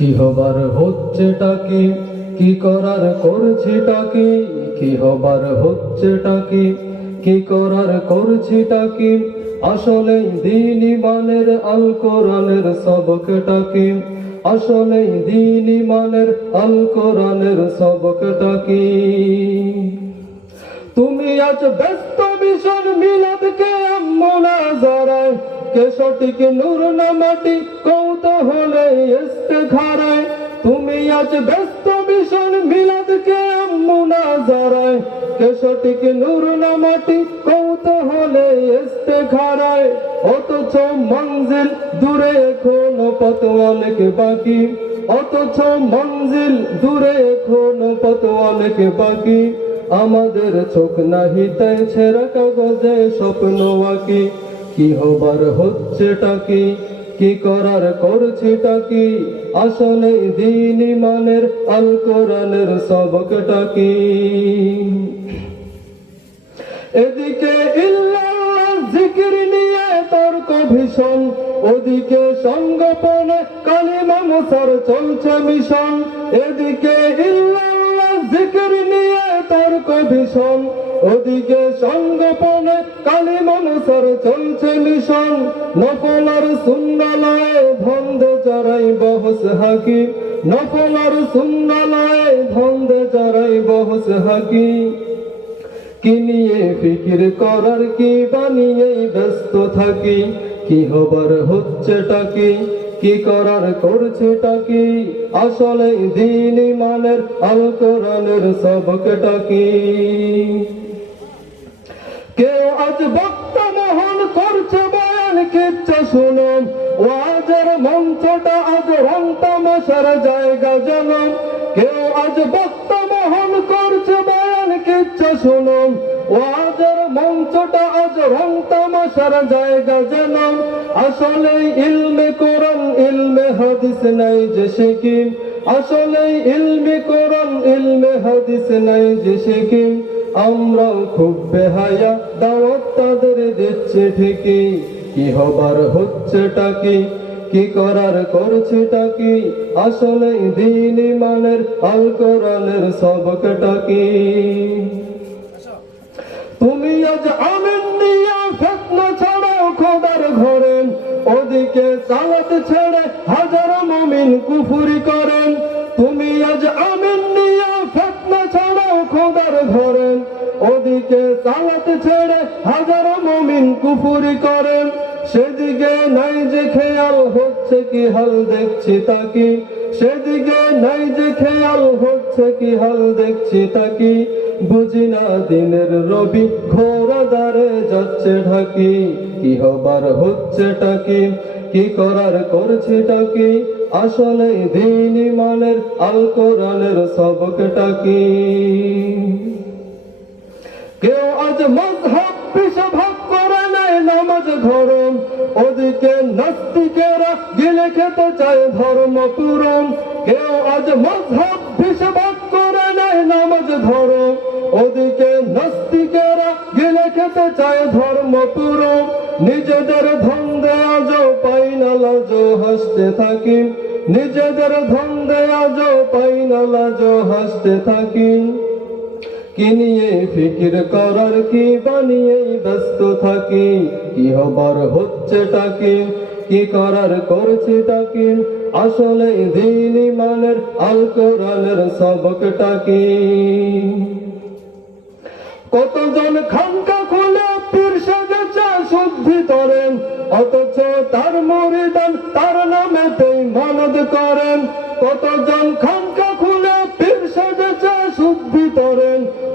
কি হবার হচ্ছেটা কি কি করার করছিটা কি কি হবার হচ্ছেটা কি কি করার করছিটা কি আসলে দিন ইমানের আল কোরআনের সবকটা কি আসলে দিন ইমানের আল কোরআনের সবকটা কি তুমি আজ ব্যস্ত ভীষণ মিলাদকে জরায় কে সঠিক নূর না মাটি এসতে খারায় তুমি আজ ব্যস্ত ভীষণ মিলাদকে আম্মনা জরায় কে সঠিক নূর না মাটি এসতে খারায় অথচ মঞ্জিল দূরে এখনও পথ অনেক বাকি। অথচ মঞ্জিল দূরে এখনও পথ অনেক বাকি। আমাদের চোখ নাহি তাই ছেঁড়া কাগজে স্বপ্ন আঁকি কি হবার হচ্ছেটা কি কি করার করছেটা কি আসলে দিন ইমানের আল কোরআনের সবকটা কি এদিকে জিকির নিয়ে তর্ক ভীষণ, ওদিকে সঙ্গপনে কালিমা মুসার চলছে মিশন, এদিকে জিকির নিয়ে তর্ক ভীষণ ওদিকে সঙ্গপনে কালিমা মুসার চলছে মিশন। নকলার সুন্দলায় ধন্দে চড়াই বহস হাকি। নকলার সুন্দলায় ধন্দে চড়াই বহস হাকি। কি নিয়ে ফিকির করার, কি বানিয়ে ব্যস্ত থাকি? কি হবার হচ্ছেটা কি? কি করার করছেটা কি? আসলে দিন ইমানের, আল কোরআনের সবকটা কি? কেউ আজ বক্তা মোহন করছে বয়ান কিচ্ছা শুনুন। ওয়াজের মঞ্চটা আজ রং তামাশার জায়গা জানুন কেউ আজ বক্তা মোহন করছে বয়ান কিচ্ছা শুনুন। ওয়াজের মঞ্চটা আজ রং তামাশার জায়গা জানুন আসলে ইলমে কোরআন, ইলমে হাদিস নাই যে শিকিম আসলে ইলমে কোরআন, ইলমে হাদিস নাই যে শিকিম আমরাও খুব বেহায়া, দাওয়াত তাদের দিচ্ছে ঠিকই। কি হবার হচ্ছেটা কি? কি করার করছেটা কি? আসলে দিন ইমানের, আল কোরআনের সবকটা কি? তুমি আজ আমিন নিয়া ফেতনা ছাড়াও খোদার ঘরে। ওদিকে সালাত ছেড়ে হাজার মমিন কুফুরি করেন। তুমি আজ আমিন নিয়া ফেতনা ছাড়াও খোদার ঘরে ওদিকে সালাত ছেড়ে হাজার মমিন কুফুরি করেন সেদিকে নাই যে খেয়াল হচ্ছে কি হাল দেখছি তাকি সেদিকে নাই যে খেয়াল হচ্ছে কি হাল দেখছি তাকি বুঝি না দিনের রবি ঘোরাদারে যাচ্ছে ঢাকি। কি হবার হচ্ছে টাকি কি করার করছে টাকি আসলে দিন ইমানের আল কোরআনের সবকটা কি? কেউ আজ মজহব পিছে ভাগ করে নেয় নামাজ ধরম ওদিকে নাস্তিকেরা গিলে খেতে চায় ধর্ম পুরম কেউ আজ মজহব পিছে ভাগ করে নেয় নামাজ ধরম ওদিকে নাস্তিকেরা গিলে খেতে চায় ধর্ম পুরম নিজেদের ধন্দে আজ পাই না লাজ হাসতে থাকি। নিজেদের ধন্দে আজ পাই না লাজ হাসতে থাকি। ফিকির করার, কি ব্যস্ত থাকি? কি হবার হচ্ছেটা কি? করার আসলে কতজন খানকা খুলে পীর সাজেছে শুদ্ধি করেন, অথচ তার মরিদান তার নামেতেই মানদ করেন। কতজন খানকা খুলে পীর সাজেছে শুদ্ধি করেন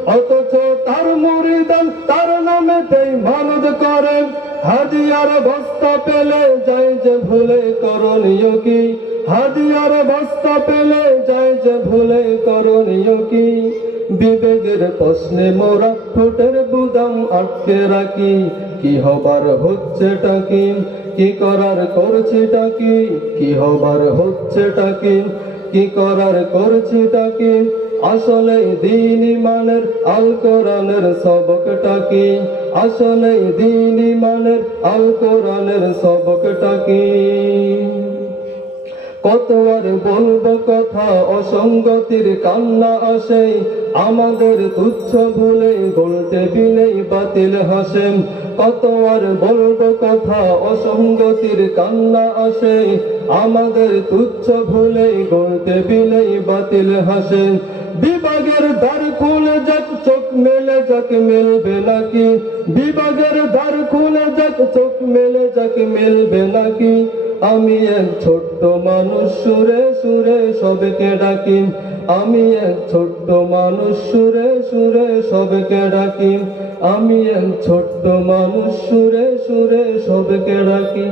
অথচ তার মরিদান, তার নামে নামেতেই মানদ করেন। হাদিয়ার বস্তা পেলে যাই যে ভুলে, করণীয় কি? হাদিয়ার বস্তা পেলে যাই যে ভুলে, করণীয় কি? বিবেকের প্রশ্নে মোরা ঠোঁটের বুদাম আটকে রাখি। কি হবার হচ্ছেটা কি? কি করার করছেটা টাকি কি হবার হচ্ছেটা কি? কি করার করছেটা কি? আসলে দিন ইমানের আল কোরআনের সবকটা কি? আসলে দিন ইমানের আল কোরআনের সবকটা কি? কত আর বলব কথা, অসঙ্গতির কান্না আসে। আমাদের তুচ্ছ ভুলে বলতে বিলেই বাতিল হাসে কত আর বলব কথা অসঙ্গতির কান্না আসে। আমাদের তুচ্ছ ভুলে বলতে বিলেই বাতিল হাসে বিভাগের দ্বার খুলে যাক, চোখ মেলে যাক, মেলবে নাকি? বিভাগের দ্বার খুলে যাক, চোখ মেলে যাক, মেলবে নাকি? আমি এক ছোট্ট মানুষ, সুরে সুরে সবকে ডাকি। আমি এক ছোট্ট মানুষ সুরে সুরে সবকে ডাকি। আমি এক ছোট্ট মানুষ সুরে সুরে সবকে ডাকি।